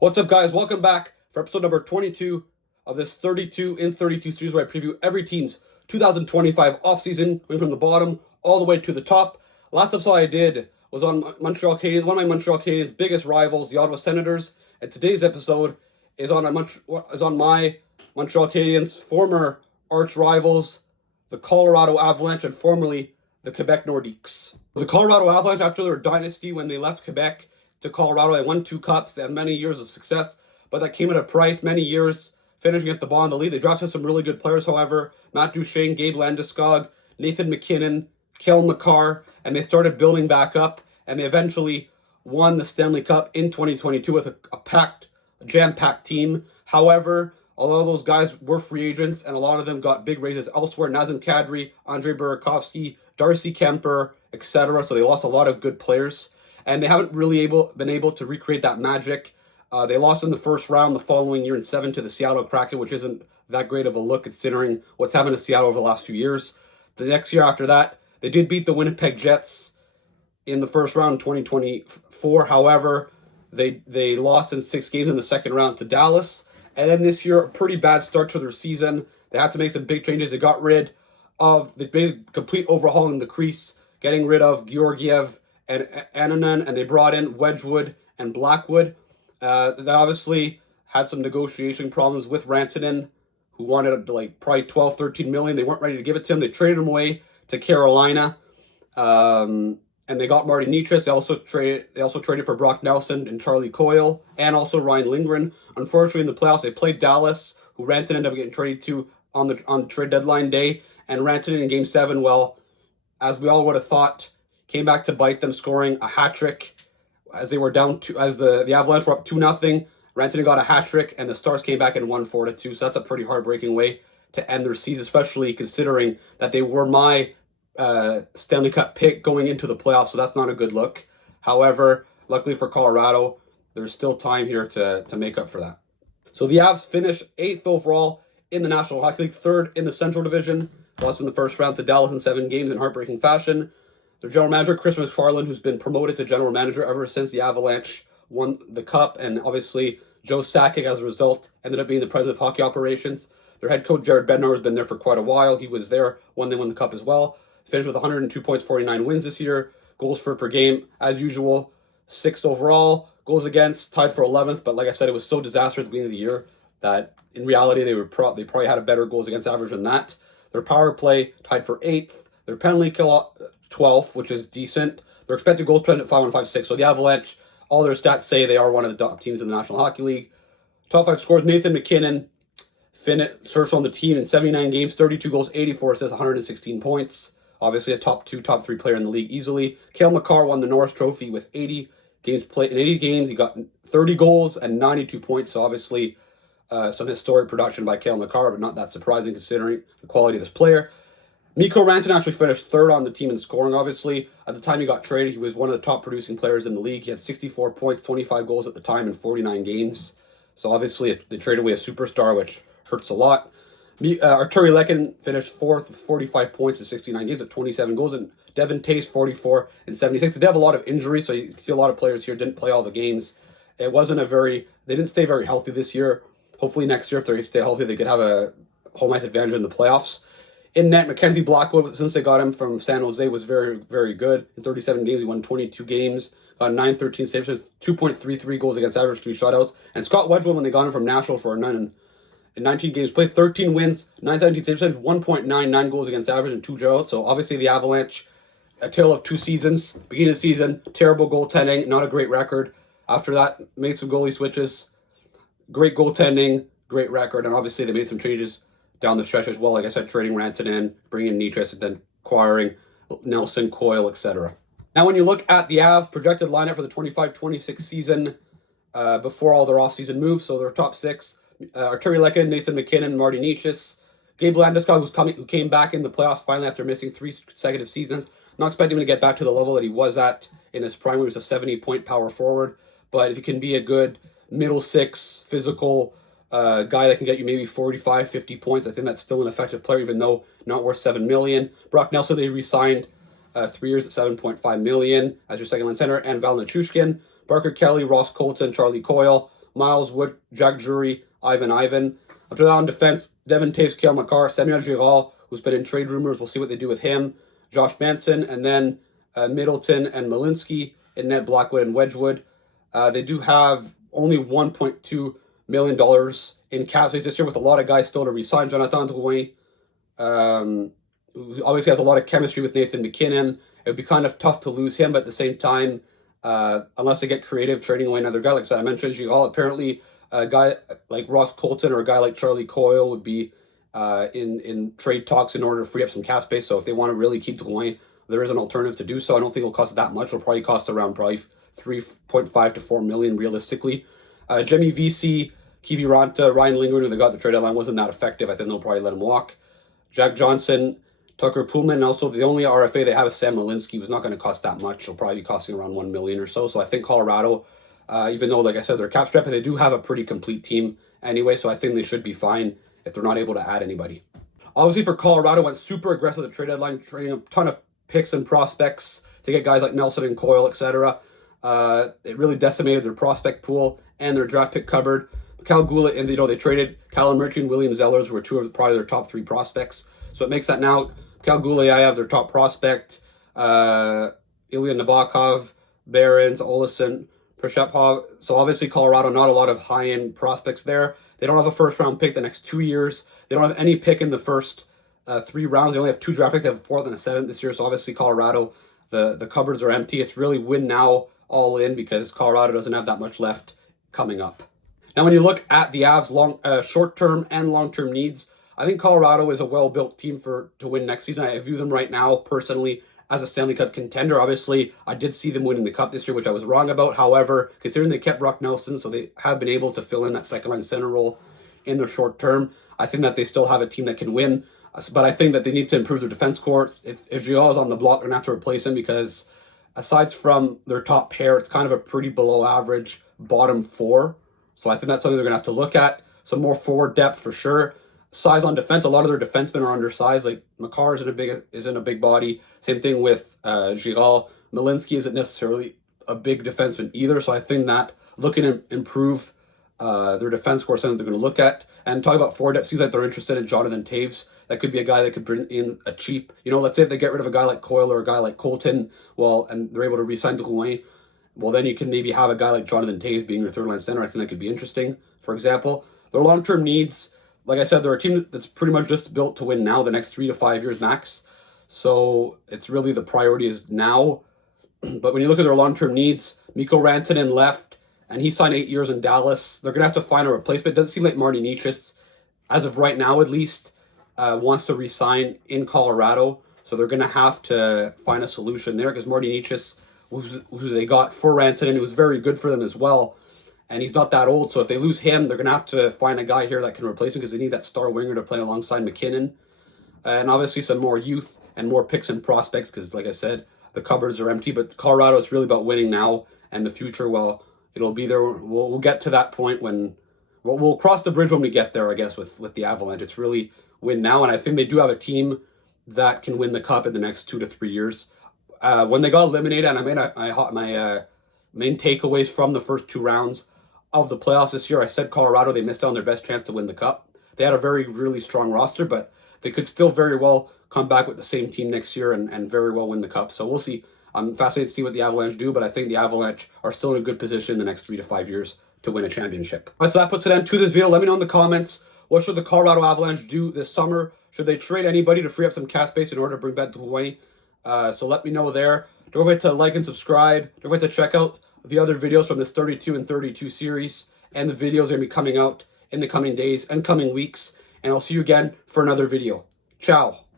What's up, guys? Welcome back for episode number 22 of this 32 in 32 series where I preview every team's 2025 offseason, going from the bottom all the way to the top. Last episode I did was on Montreal Canadiens, one of my Montreal Canadiens' biggest rivals, the Ottawa Senators, and today's episode is on my Montreal Canadiens' former arch rivals, the Colorado Avalanche, and formerly the Quebec Nordiques. The Colorado Avalanche, after their dynasty when they left Quebec to Colorado, they won 2 cups. They had many years of success, but that came at a price. Many years finishing at the bottom of the league. They drafted some really good players, however. Matt Duchene, Gabe Landeskog, Nathan MacKinnon, Cale Makar, and they started building back up, and they eventually won the Stanley Cup in 2022 with a jam-packed team. However, a lot of those guys were free agents, and a lot of them got big raises elsewhere. Nazem Kadri, Andrei Burakovsky, Darcy Kemper, etc. So they lost a lot of good players, and they haven't really been able to recreate that magic. They lost in the first round the following year in 7 to the Seattle Kraken, which isn't that great of a look considering what's happened to Seattle over the last few years. The next year after that, they did beat the Winnipeg Jets in the first round in 2024. However, they lost in 6 games in the second round to Dallas. And then this year, a pretty bad start to their season. They had to make some big changes. They made a complete overhaul in the crease, getting rid of Georgiev and Annunen, and they brought in Wedgwood and Blackwood. They obviously had some negotiation problems with Rantanen, who wanted probably 12, 13 million. They weren't ready to give it to him. They traded him away to Carolina, and they got Marty Necas. They also traded for Brock Nelson and Charlie Coyle, and also Ryan Lindgren. Unfortunately, in the playoffs, they played Dallas, who Rantanen ended up getting traded to on trade deadline day, and Rantanen in Game 7, well, as we all would have thought, came back to bite them, scoring a hat trick as they were down as the Avalanche were up 2-0. Rantanen got a hat trick, and the Stars came back and won 4-2. So that's a pretty heartbreaking way to end their season, especially considering that they were my Stanley Cup pick going into the playoffs. So that's not a good look. However, luckily for Colorado, there's still time here to make up for that. So the Avs finished 8th overall in the National Hockey League, 3rd in the Central Division. Lost in the first round to Dallas in 7 games in heartbreaking fashion. Their general manager, Chris McFarland, who's been promoted to general manager ever since the Avalanche won the Cup, and obviously Joe Sakic, as a result, ended up being the president of hockey operations. Their head coach, Jared Bednar, has been there for quite a while. He was there when they won the Cup as well. Finished with 102 points, 49 wins this year. Goals for per game, as usual, 6th overall. Goals against, tied for 11th, but like I said, it was so disastrous at the beginning of the year that in reality they probably had a better goals against average than that. Their power play tied for 8th. Their penalty kill 12th, which is decent. Their expected goals percentage at 5.56. So the Avalanche, all their stats say they are one of the top teams in the National Hockey League. Top 5 scores: Nathan MacKinnon searched on the team in 79 games, 32 goals, 84 assists, 116 points. Obviously a top 2, top 3 player in the league easily. Cale Makar won the Norris Trophy with 80 games played. In 80 games, he got 30 goals and 92 points. So obviously some historic production by Cale Makar, but not that surprising considering the quality of this player. Mikko Rantanen actually finished 3rd on the team in scoring, obviously. At the time he got traded, he was one of the top producing players in the league. He had 64 points, 25 goals at the time in 49 games. So obviously they traded away a superstar, which hurts a lot. Arturi Lekin finished 4th with 45 points in 69 games at 27 goals. And Devin Tace, 44 and 76. They did have a lot of injuries, so you can see a lot of players here didn't play all the games. They didn't stay very healthy this year. Hopefully next year, if they stay healthy, they could have a home ice advantage in the playoffs. In net, Mackenzie Blackwood, since they got him from San Jose, was very, very good. In 37 games, he won 22 games, got 913 saves, 2.33 goals against average, 3 shutouts. And Scott Wedgwood, when they got him from Nashville for a 9 in 19 games played, 13 wins, 917 saves, 1.99 goals against average, and 2 shutouts. So obviously the Avalanche, a tale of 2 seasons. Beginning of the season, terrible goaltending, not a great record. After that, made some goalie switches, great goaltending, great record, and obviously they made some changes down the stretch as well. Like I said, trading Rantanen, bringing in Necas, and then acquiring Nelson, Coyle, etc. Now, when you look at the Avs projected lineup for the 25-26 season, before all their offseason moves, so their top 6, Arturi Lekin, Nathan MacKinnon, Marty Necas, Gabe Landeskog, who came back in the playoffs finally after missing 3 consecutive seasons. Not expecting him to get back to the level that he was at in his prime. He was a 70-point power forward, but if he can be a good middle 6 physical guy that can get you maybe 45, 50 points, I think that's still an effective player, even though not worth $7 million. Brock Nelson, they re-signed 3 years at $7.5 million as your second line center, and Val Nichushkin, Barker Kelly, Ross Colton, Charlie Coyle, Miles Wood, Jack Drury, Ivan. After that on defense, Devin Taves, Kale McCarr, Samuel Girard, who's been in trade rumors. We'll see what they do with him. Josh Manson, and then Middleton and Malinsky, in net Blackwood and Wedgwood. They do have only $1.2 million in cap space this year, with a lot of guys still to resign. Jonathan Drouin, who obviously has a lot of chemistry with Nathan McKinnon. It would be kind of tough to lose him, but at the same time, unless they get creative trading away another guy, like I mentioned, Girard, apparently a guy like Ross Colton or a guy like Charlie Coyle would be in trade talks in order to free up some cap space. So if they want to really keep Drouin, there is an alternative to do so. I don't think it'll cost that much. It'll probably cost around probably 3.5 to 4 million realistically. Jimmy VC, Kivi Ranta, Ryan Lindgren, who they got the trade deadline, wasn't that effective. I think they'll probably let him walk. Jack Johnson, Tucker Pullman, and also the only RFA they have is Sam Malinsky, who's not going to cost that much. It'll probably be costing around 1 million or so. So I think Colorado, even though, like I said, they're cap strapped, they do have a pretty complete team anyway. So I think they should be fine if they're not able to add anybody. Obviously, for Colorado, went super aggressive at the trade deadline, trading a ton of picks and prospects to get guys like Nelson and Coyle, etc. It really decimated their prospect pool and their draft pick cupboard. Cal Goulet, and they traded Callum Murphy and William Zellers, were two of probably their top 3 prospects. So it makes that now Cal Goulet, I have their top prospect. Ilya Nabokov, Barons, Olesen, Preshepov. So obviously Colorado, not a lot of high-end prospects there. They don't have a first-round pick the next 2 years. They don't have any pick in the first 3 rounds. They only have 2 draft picks. They have a 4th and a 7th this year. So obviously Colorado, the cupboards are empty. It's really win now, all in, because Colorado doesn't have that much left coming up. Now, when you look at the Avs' short-term and long-term needs, I think Colorado is a well-built team to win next season. I view them right now, personally, as a Stanley Cup contender. Obviously, I did see them winning the Cup this year, which I was wrong about. However, considering they kept Brock Nelson, so they have been able to fill in that second-line center role in the short term, I think that they still have a team that can win. But I think that they need to improve their defense corps. If Girard is on the block, they're going to have to replace him, because aside from their top pair, it's kind of a pretty below-average bottom 4. So I think that's something they're going to have to look at. Some more forward depth for sure. Size on defense. A lot of their defensemen are undersized. Like McCarr isn't a big body. Same thing with Girard. Malinsky isn't necessarily a big defenseman either. So I think that looking to improve their defense corps is something they're going to look at. And talking about forward depth, seems like they're interested in Jonathan Taves. That could be a guy that could bring in a cheap, let's say if they get rid of a guy like Coyle or a guy like Colton, and they're able to re-sign Drouin, well, then you can maybe have a guy like Jonathan Taves being your third-line center. I think that could be interesting, for example. Their long-term needs, like I said, they're a team that's pretty much just built to win now, the next 3 to 5 years max. So it's really the priority is now. But when you look at their long-term needs, Mikko Rantanen left, and he signed 8 years in Dallas. They're going to have to find a replacement. It doesn't seem like Marty Necas, as of right now at least, wants to re-sign in Colorado. So they're going to have to find a solution there, because Marty Necas, who they got for Rantanen, who was very good for them as well, and he's not that old. So if they lose him, they're going to have to find a guy here that can replace him, because they need that star winger to play alongside McKinnon. And obviously some more youth and more picks and prospects, because like I said, the cupboards are empty. But Colorado is really about winning now, and the future, well, it'll be there. We'll get to that point when we'll cross the bridge when we get there, I guess, with the Avalanche. It's really win now, and I think they do have a team that can win the Cup in the next 2 to 3 years. When they got eliminated, and I made my main takeaways from the first 2 rounds of the playoffs this year, I said Colorado, they missed out on their best chance to win the Cup. They had a really strong roster, but they could still very well come back with the same team next year and very well win the Cup. So we'll see. I'm fascinated to see what the Avalanche do, but I think the Avalanche are still in a good position in the next 3 to 5 years to win a championship. All right, so that puts an end to this video. Let me know in the comments, what should the Colorado Avalanche do this summer? Should they trade anybody to free up some cap space in order to bring back Drouin? So let me know there. Don't forget to like and subscribe. Don't forget to check out the other videos from this 32 and 32 series. And the videos are going to be coming out in the coming days and coming weeks. And I'll see you again for another video. Ciao.